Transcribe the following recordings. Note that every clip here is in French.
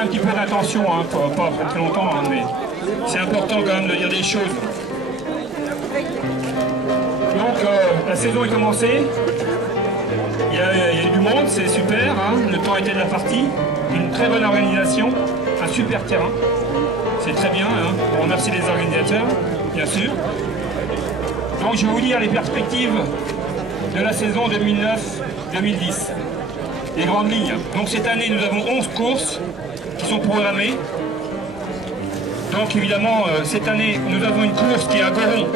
un petit peu d'attention, hein, pas très longtemps, hein, mais c'est important quand même de dire des choses. Donc la saison est commencée, il y a du monde, c'est super, hein, le temps était de la partie, une très bonne organisation, un super terrain, c'est très bien, hein. On remercie les organisateurs, bien sûr. Donc je vais vous dire les perspectives de la saison 2009-2010, les grandes lignes. Donc cette année nous avons 11 courses qui sont programmées. Donc évidemment cette année nous avons une course qui est à Goron.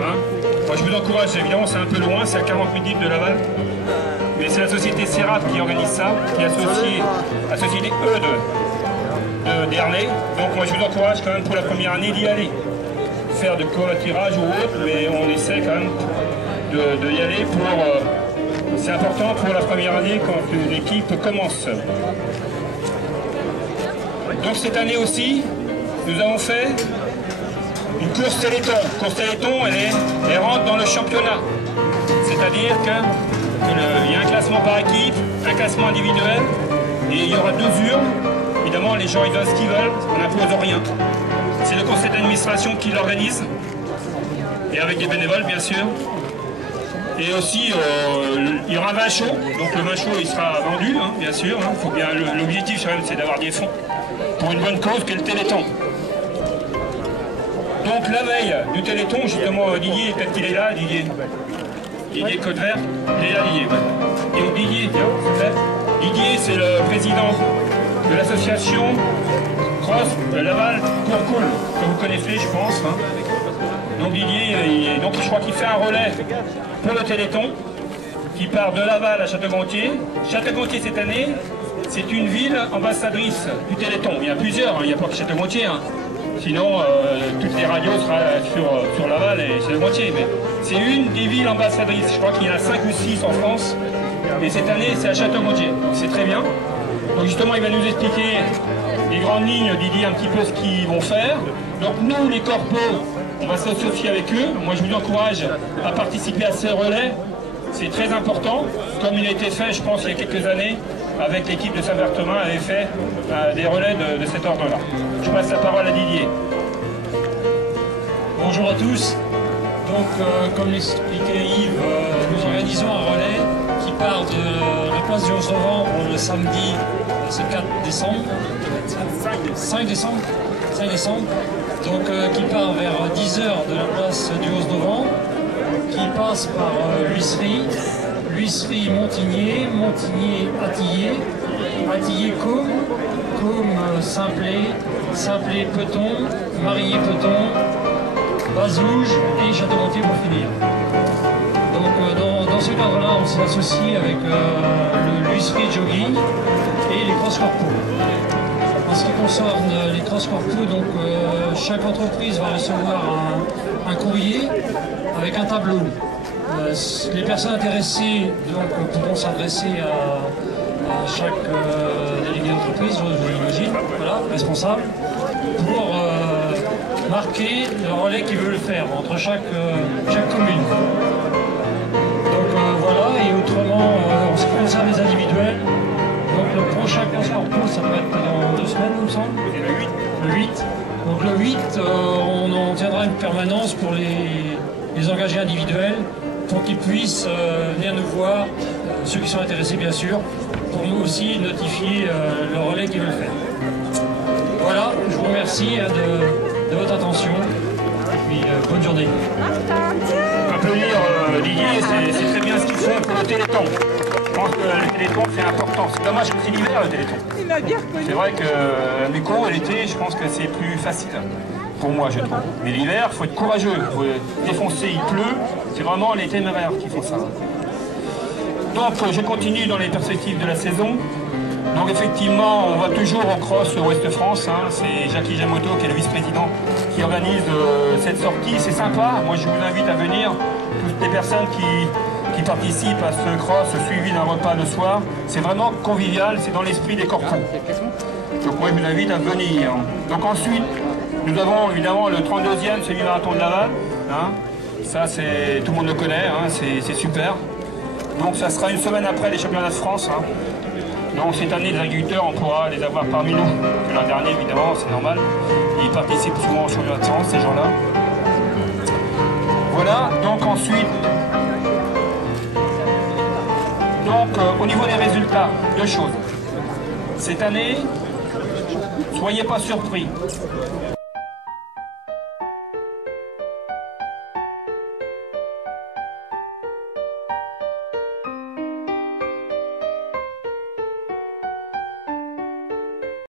Hein. Moi je vous encourage, évidemment c'est un peu loin, c'est à 40 minutes de Laval. Mais c'est la société Serap qui organise ça, qui est associée à la société de Dernay. Donc moi je vous encourage quand même pour la première année d'y aller. Faire de covoiturage ou autre, mais on essaie quand même de y aller pour... c'est important pour la première année quand une équipe commence. Donc cette année aussi, nous avons fait une course Téléthon. Course Téléthon, elle rentre dans le championnat. C'est-à-dire qu'il y a un classement par équipe, un classement individuel, et il y aura 2 urnes. Évidemment, les gens ils donnent ce qu'ils veulent, on n'impose rien. C'est le conseil d'administration qui l'organise, et avec des bénévoles bien sûr. Et aussi, il y aura un vin chaud, donc le vin chaud il sera vendu, hein, bien sûr. Hein. Faut bien, l'objectif c'est d'avoir des fonds pour une bonne cause qu'est le Téléthon. Donc la veille du Téléthon, justement Didier, peut-être qu'il est là, Didier Côte-Vert, il est là Didier. Ouais. Et donc Didier, tiens, Didier c'est le président de l'association Cross Laval Courcoul, que vous connaissez je pense. Hein. Donc Didier, je crois qu'il fait un relais pour le Téléthon, qui part de Laval à Château-Gontier. Château-Gontier cette année, c'est une ville ambassadrice du Téléthon. Il y a plusieurs, hein. Il n'y a pas que Château-Gontier. Hein. Sinon, toutes les radios seront sur Laval et Château-Gontier. Mais c'est une des villes ambassadrices. Je crois qu'il y en a 5 ou 6 en France. Et cette année, c'est à Château-Gontier. Donc c'est très bien. Donc justement, il va nous expliquer les grandes lignes, Didier, un petit peu ce qu'ils vont faire. Donc nous, les corpos, on va s'associer avec eux. Moi, je vous encourage à participer à ce relais. C'est très important. Comme il a été fait, je pense, il y a quelques années, avec l'équipe de Saint-Berthevin, avait fait des relais de cet ordre-là. Je passe la parole à Didier. Bonjour à tous. Donc, comme l'expliquait Yves, nous organisons un relais qui part de la place du 11 novembre le samedi, c'est 4 décembre. 5 décembre. 5 décembre. Donc, qui part vers 10h de la place du 11 novembre, qui passe par l'huisserie Montigné, Atillé, Atillé Côme, Simplet Peton, Marillé Peton, Bazouge et Château-Gontier pour finir. Donc dans ce cadre-là, on s'est associé avec l'huisserie Jogging et les cross-corpos. En ce qui concerne les cross-corpos, donc chaque entreprise va recevoir un courrier avec un tableau. Les personnes intéressées donc, pourront s'adresser à chaque délégué d'entreprise, j'imagine, voilà, responsable, pour marquer le relais qu'ils veulent faire entre chaque commune. Donc voilà, et autrement, en ce qui concerne les individuels, donc le prochain cross-corpo, ça peut être dans 2 semaines, il me semble. Le 8. Donc le 8, on tiendra une permanence pour les engagés individuels, pour qu'ils puissent venir nous voir, ceux qui sont intéressés bien sûr, pour nous aussi notifier le relais qu'ils veulent faire. Voilà, je vous remercie de votre attention, et puis bonne journée. Applaudir Didier, c'est très bien ce qu'il fait pour le Téléthon. Je pense que le Téléthon c'est important. C'est dommage que c'est l'hiver le Téléthon. C'est vrai que l'écho, l'été, je pense que c'est plus facile. Pour moi, je trouve. Mais l'hiver, il faut être courageux, il faut défoncer, il pleut. C'est vraiment les téméraires qui font ça. Donc, je continue dans les perspectives de la saison. Donc, effectivement, on va toujours en cross Ouest-France. Hein. C'est Jackie Jamoto, qui est le vice-président, qui organise cette sortie. C'est sympa. Moi, je vous invite à venir. Toutes les personnes qui participent à ce cross suivi d'un repas le soir. C'est vraiment convivial. C'est dans l'esprit des corpos. Donc, moi, je vous invite à venir. Donc, ensuite, nous avons évidemment le 32e semi-marathon de Laval. Hein. Ça, tout le monde le connaît, hein. C'est super. Donc ça sera une semaine après les championnats de France. Hein. Donc cette année, les agriculteurs, on pourra les avoir parmi nous. L'an dernier, évidemment, c'est normal. Ils participent souvent au championnat de France, ces gens-là. Voilà, donc ensuite, au niveau des résultats, deux choses. Cette année, soyez pas surpris.